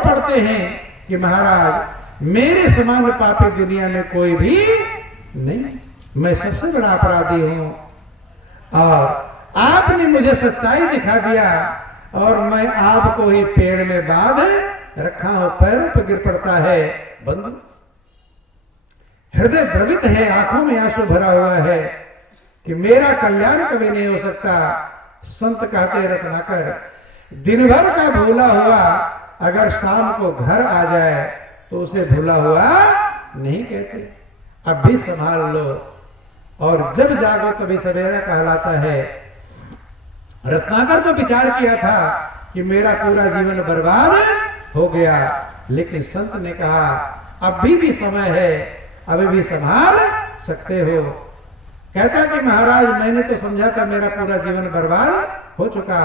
पड़ते हैं कि महाराज मेरे समान पापी दुनिया में कोई भी नहीं, मैं सबसे बड़ा अपराधी हूं और आपने मुझे सच्चाई दिखा दिया और मैं आपको ही पेड़ में बांध रखा हूं, पैरों पर गिर पड़ता है। बंधु हृदय द्रवित है, आंखों में आंसू भरा हुआ है कि मेरा कल्याण कभी नहीं हो सकता। संत कहते रत्नाकर, दिन भर का भूला हुआ अगर शाम को घर आ जाए तो उसे भूला हुआ नहीं कहते। अब भी संभाल लो और जब जागो तभी सवेरा कहलाता है। रत्नाकर तो विचार किया था कि मेरा पूरा जीवन बर्बाद हो गया, लेकिन संत ने कहा अभी भी समय है, अभी भी संभाल सकते हो। कहता कि महाराज मैंने तो समझा था मेरा पूरा जीवन बर्बाद हो चुका,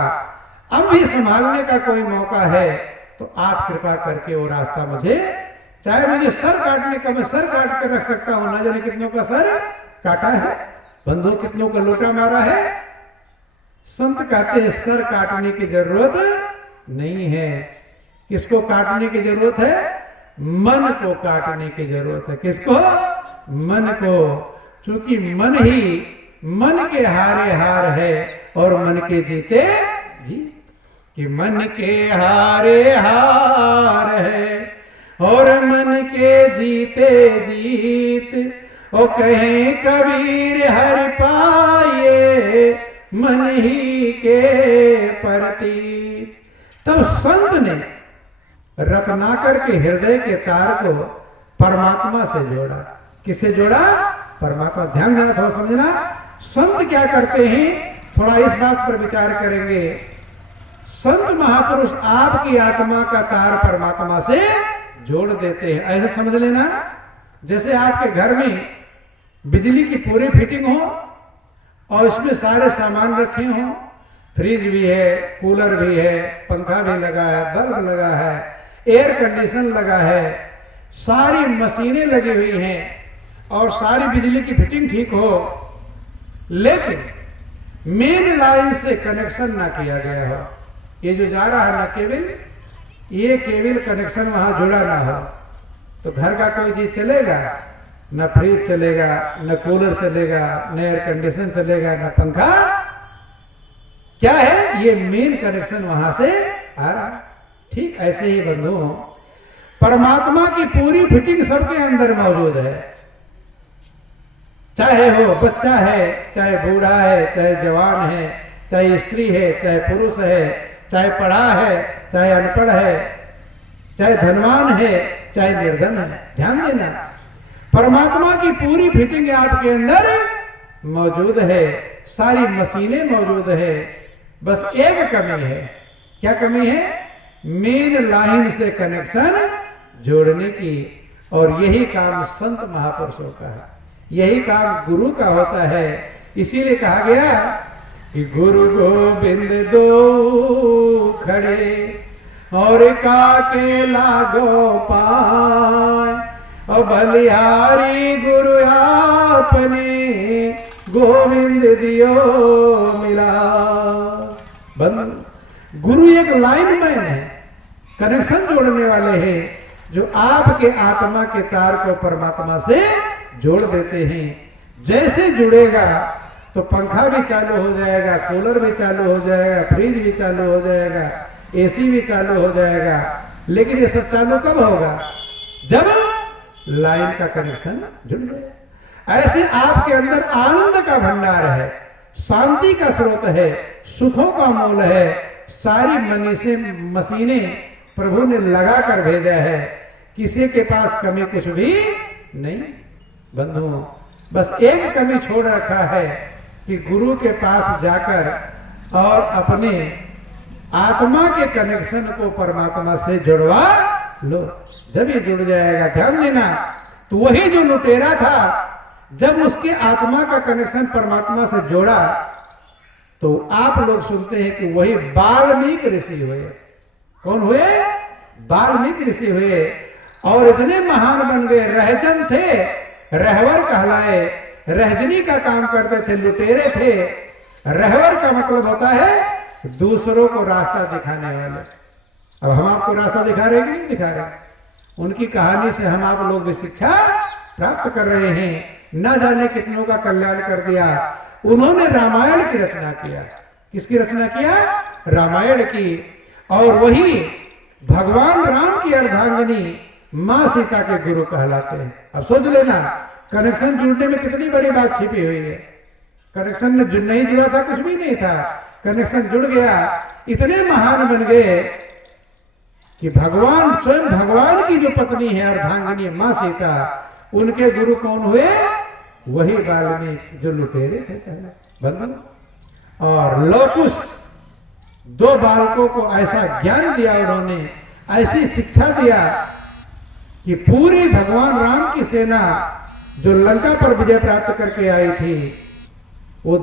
अब भी संभालने का कोई मौका है तो आप कृपा करके वो रास्ता मुझे, चाहे मुझे सर काटने का, मैं सर काट कर रख सकता हूं। ना जाने कितनों का सर काटा है, बंधु कितनों का लोटा मारा है। संत कहते हैं सर काटने की जरूरत नहीं है। किसको काटने की जरूरत है? मन को काटने की जरूरत है। किसको? मन को। क्योंकि मन ही मन के हारे हार है और मन के जीते जीत। कि मन के हारे हार है और मन के जीते जीत, ओ कहे कबीर हर पाए मन ही के प्रति। तब संत ने रत्नाकर के हृदय के तार को परमात्मा से जोड़ा। किससे जोड़ा? परमात्मा। ध्यान देना, थोड़ा समझना। संत क्या करते हैं, थोड़ा इस बात पर विचार करेंगे। संत महापुरुष आपकी आत्मा का तार परमात्मा से जोड़ देते हैं। ऐसे समझ लेना जैसे आपके घर में बिजली की पूरी फिटिंग हो और इसमें सारे सामान रखे हों, फ्रिज भी है, कूलर भी है, पंखा भी लगा है, बल्ब लगा है, एयर कंडीशन लगा है, सारी मशीनें लगी हुई हैं और सारी बिजली की फिटिंग ठीक हो, लेकिन मेन लाइन से कनेक्शन ना किया गया हो। ये जो जा रहा है ना केबल, ये केबल कनेक्शन वहां जुड़ा ना हो तो घर का कोई चीज चलेगा? न फ्रिज चलेगा, न कूलर चलेगा, न एयर कंडीशन चलेगा, न पंखा। क्या है? ये मेन कनेक्शन वहां से आ रहा। ठीक ऐसे ही बंधु परमात्मा की पूरी फिटिंग सबके अंदर मौजूद है। चाहे हो बच्चा है, चाहे बूढ़ा है, चाहे जवान है, चाहे स्त्री है, चाहे पुरुष है, चाहे पढ़ा है, चाहे अनपढ़ है, चाहे धनवान है, चाहे निर्धन है। ध्यान देना, परमात्मा की पूरी फिटिंग आपके अंदर मौजूद है, सारी मशीनें मौजूद है। बस एक कमी है। क्या कमी है? मेन लाइन से कनेक्शन जोड़ने की। और यही काम संत महापुरुषों का है, यही काम गुरु का होता है। इसीलिए कहा गया कि गुरु गोविंद दो खड़े और काके लागो पाए, और बलिहारी गुरु आपने गोविंद दियो मिला। गुरु एक लाइन मैन है, कनेक्शन जोड़ने वाले हैं जो आपके आत्मा के तार को परमात्मा से जोड़ देते हैं। जैसे जुड़ेगा तो पंखा भी चालू हो जाएगा, कूलर भी चालू हो जाएगा, फ्रिज भी चालू हो जाएगा, एसी भी चालू हो जाएगा। लेकिन ये सब चालू कब होगा? जब लाइन का कनेक्शन जुड़ गया। ऐसे आपके अंदर आनंद का भंडार है, शांति का स्रोत है, सुखों का मूल है। सारी मशीनें प्रभु ने लगा कर भेजा है, किसी के पास कमी कुछ भी नहीं। बंधु बस एक कमी छोड़ रखा है कि गुरु के पास जाकर और अपने आत्मा के कनेक्शन को परमात्मा से जुड़वा लो। जब ये जुड़ जाएगा, ध्यान देना, तो वही जो लुटेरा था जब उसके आत्मा का कनेक्शन परमात्मा से जोड़ा तो आप लोग सुनते हैं कि वही वाल्मीकि ऋषि हुए। कौन हुए? वाल्मीकि ऋषि हुए और इतने महान बन गए। रहजन थे, रहवर कहलाए, रहजनी का काम करते थे, लुटेरे थे। रहवर का मतलब होता है दूसरों को रास्ता दिखाने वाले। अब हम आपको रास्ता दिखा रहे हैं कि नहीं दिखा रहे? उनकी कहानी से हम आप लोग भी शिक्षा प्राप्त कर रहे हैं। न जाने कितनों का कल्याण कर दिया। उन्होंने रामायण की रचना किया। किसकी रचना किया? रामायण की। और वही भगवान राम की अर्धांगिनी मां सीता के गुरु कहलाते हैं। अब सोच लेना, कनेक्शन जुड़ने में कितनी बड़ी बात छिपी हुई है। कनेक्शन में नहीं जुड़ा था, कुछ भी नहीं था, कनेक्शन जुड़ गया। इतने महान बन गए कि भगवान स्वयं भगवान की जो पत्नी है अर्धांगिनी मां सीता, उनके गुरु कौन हुए? वही वाल्मीकि जो लुटेरे थे पहले बंधु। और लोकुश 2 बालकों को ऐसा ज्ञान दिया उन्होंने, ऐसी शिक्षा दिया कि पूरी भगवान राम की सेना जो लंका पर विजय प्राप्त करके आई थी,